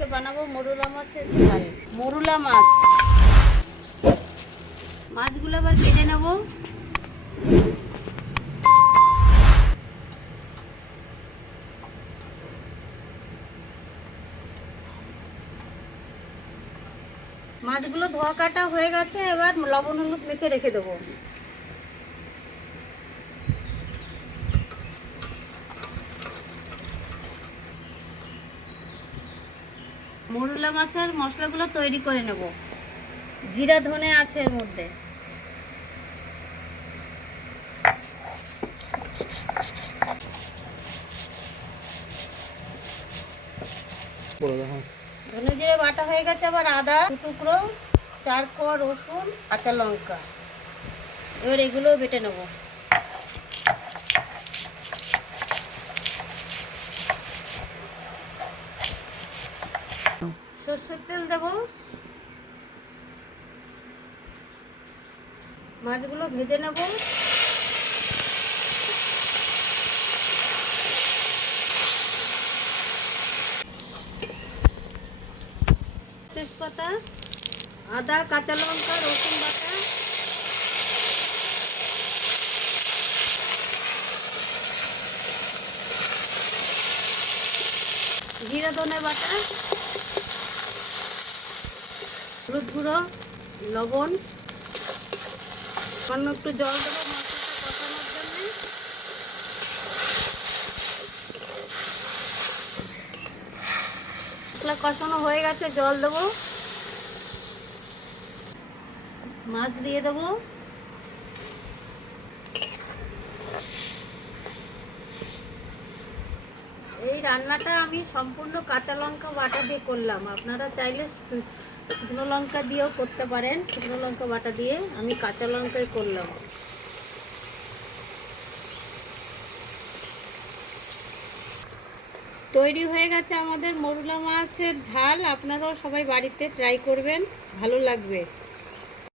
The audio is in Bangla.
আজকে বানাবো মরুলা মাছের ঝাল। মরুলা মাছ, মাছগুলো আবার ভেজে নেব। মাছগুলো ধোয়া কাটা হয়ে গেছে, এবার লবণ হলুদ মেখে রেখে দেবো। মরুলা মাছের মশলাগুলো তৈরি করে নেব। জিরা ধনে আছে এর মধ্যে। ধনে জিরে বাটা হয়ে গেছে, আবার আদা টুকরো, 4 কোয়া রসুন, কাঁচা লঙ্কা। এবার এগুলো বেটে নেব। সরষের তেল দেব। মাছগুলো ভেজে নেব। তেজপাতা, আদা, কাঁচা লঙ্কা, রসুন বাটা, জিরা ধনে বাটা, হলুদ গুঁড়ো, লবণ, সামান্য একটু জল দেবো মশলাটা কষানোর জন্য। মশলা কষানো হয়ে গেছে, জল দেবো। মাছ দিয়ে দেবো। এই রান্নাটা আমি সম্পূর্ণ কাঁচা লঙ্কা বাটা দিয়ে করলাম। আপনারা চাইলে শুকনো লঙ্কা দিয়েও করতে পারেন। শুকনো লঙ্কা বাটা দিয়ে আমি কাঁচা লঙ্কাই করলাম। তৈরি হয়ে গেছে আমাদের মরুলা মাছের ঝাল। আপনারাও সবাই বাড়িতে ট্রাই করবেন, ভালো লাগবে।